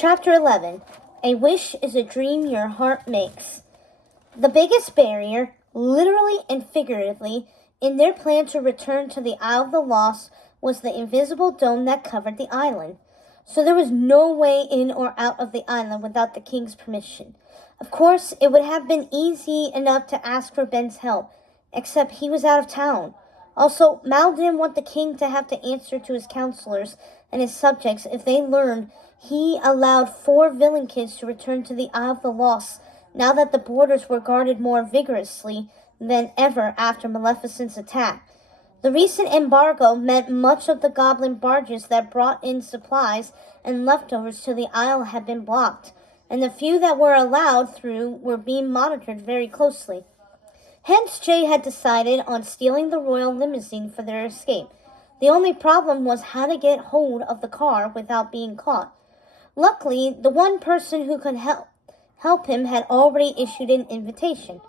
Chapter 11. A wish is a dream your heart makes. The biggest barrier, literally and figuratively, in their plan to return to the Isle of the Lost was the invisible dome that covered the island. So there was no way in or out of the island without the king's permission. Of course, it would have been easy enough to ask for Ben's help, except he was out of town. Also, Mal didn't want the king to have to answer to his counselors and his subjects if they learned he allowed 4 villain kids to return to the Isle of the Lost now that the borders were guarded more vigorously than ever after Maleficent's attack. The recent embargo meant much of the goblin barges that brought in supplies and leftovers to the isle had been blocked, and the few that were allowed through were being monitored very closely. Hence, Jay had decided on stealing the royal limousine for their escape. The only problem was how to get hold of the car without being caught. Luckily, the one person who could help him had already issued an invitation.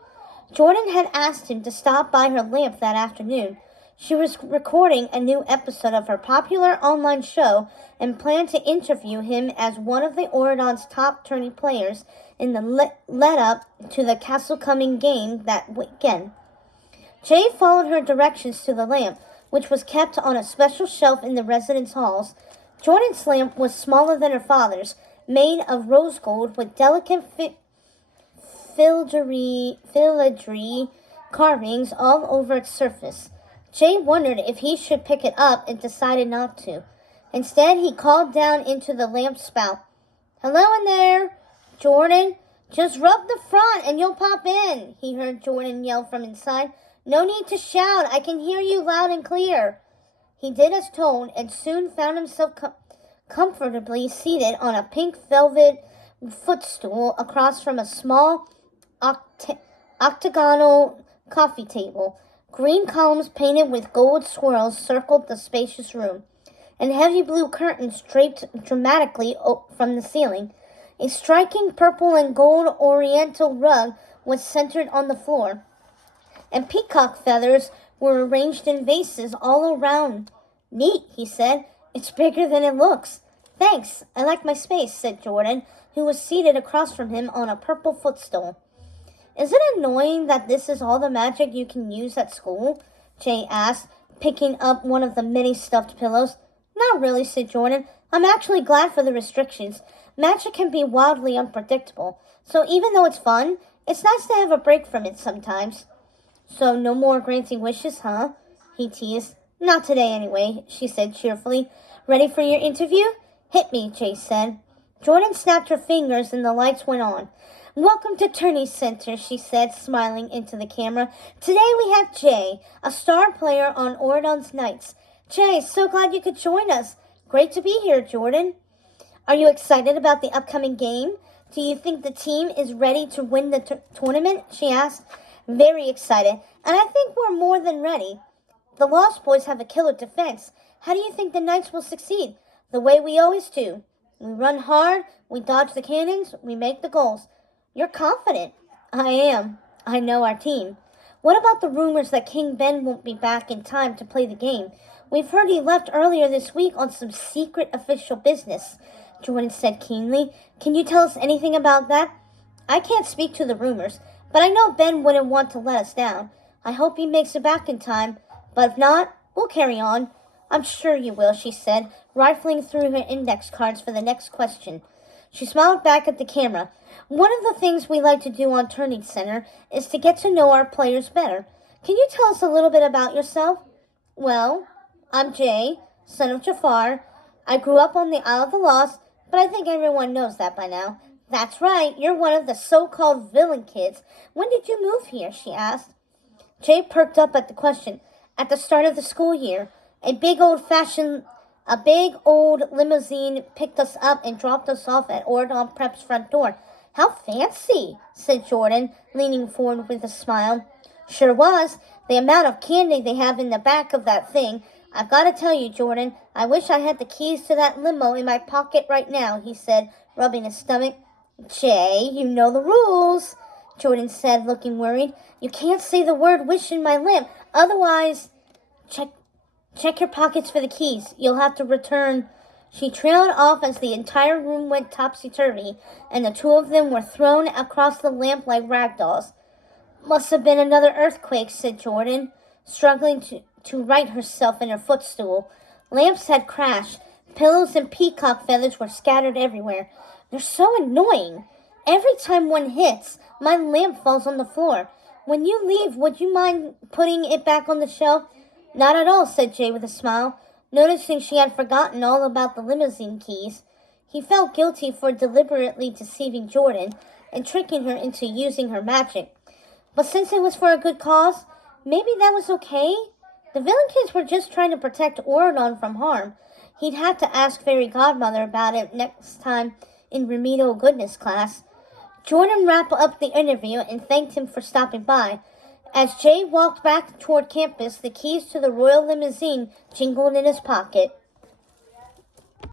Jordan had asked him to stop by her lamp that afternoon. She was recording a new episode of her popular online show and planned to interview him as one of the Oridon's top tourney players in the lead-up to the Castle Coming game that weekend. Jay followed her directions to the lamp, which was kept on a special shelf in the residence halls. Jordan's lamp was smaller than her father's, made of rose gold with delicate filigree carvings all over its surface. Jay wondered if he should pick it up and decided not to. Instead, he called down into the lamp spout. "Hello in there, Jordan. Just rub the front and you'll pop in," he heard Jordan yell from inside. "No need to shout. I can hear you loud and clear." He did as told and soon found himself comfortably seated on a pink velvet footstool across from a small octagonal coffee table. Green columns painted with gold swirls circled the spacious room, and heavy blue curtains draped dramatically from the ceiling. A striking purple and gold oriental rug was centered on the floor, and peacock feathers were arranged in vases all around. "Neat," he said. "It's bigger than it looks." "Thanks. I like my space," said Jordan, who was seated across from him on a purple footstool. "Is it annoying that this is all the magic you can use at school?" Jay asked, picking up one of the many stuffed pillows. "Not really," said Jordan. "I'm actually glad for the restrictions. Magic can be wildly unpredictable, so even though it's fun, it's nice to have a break from it sometimes." "So no more granting wishes, huh?" he teased. "Not today, anyway," she said cheerfully. "Ready for your interview?" "Hit me," Jay said. Jordan snapped her fingers and the lights went on. "Welcome to Tourney Center," she said, smiling into the camera. "Today we have Jay, a star player on Oridon's Knights. Jay, so glad you could join us. Great to be here, Jordan. Are you excited about the upcoming game? Do you think the team is ready to win the tournament?" she asked. "Very excited, and I think we're more than ready. The Lost Boys have a killer defense. How do you think the Knights will succeed?" "The way we always do. We run hard, we dodge the cannons, we make the goals." "You're confident." "I am. I know our team." "What about the rumors that King Ben won't be back in time to play the game? We've heard he left earlier this week on some secret official business," Jordan said keenly. "Can you tell us anything about that?" "I can't speak to the rumors, but I know Ben wouldn't want to let us down. I hope he makes it back in time, but if not, we'll carry on." "I'm sure you will," she said, rifling through her index cards for the next question. She smiled back at the camera. "One of the things we like to do on Tourney Center is to get to know our players better. Can you tell us a little bit about yourself?" "Well, I'm Jay, son of Jafar. I grew up on the Isle of the Lost, but I think everyone knows that by now." "That's right, you're one of the so-called villain kids. When did you move here?" she asked. Jay perked up at the question. "At the start of the school year. A big old limousine picked us up and dropped us off at Oridon Prep's front door." "How fancy," said Jordan, leaning forward with a smile. "Sure was. The amount of candy they have in the back of that thing. I've got to tell you, Jordan, I wish I had the keys to that limo in my pocket right now," he said, rubbing his stomach. "Jay, you know the rules," Jordan said, looking worried. "You can't say the word wish in my lamp, otherwise—" Check your pockets for the keys. You'll have to return She trailed off as the entire room went topsy-turvy, and the two of them were thrown across the lamp like rag dolls. "Must have been another earthquake," said Jordan, struggling to right herself in her footstool. Lamps had crashed. Pillows and peacock feathers were scattered everywhere. "They're so annoying. Every time one hits, my lamp falls on the floor. When you leave, would you mind putting it back on the shelf?" "Not at all," said Jay with a smile, noticing she had forgotten all about the limousine keys. He felt guilty for deliberately deceiving Jordan and tricking her into using her magic. But since it was for a good cause, maybe that was okay. The villain kids were just trying to protect Oradon from harm. He'd have to ask Fairy Godmother about it next time in Remedial Goodness class. Jordan wrapped up the interview and thanked him for stopping by. As Jay walked back toward campus, the keys to the royal limousine jingled in his pocket.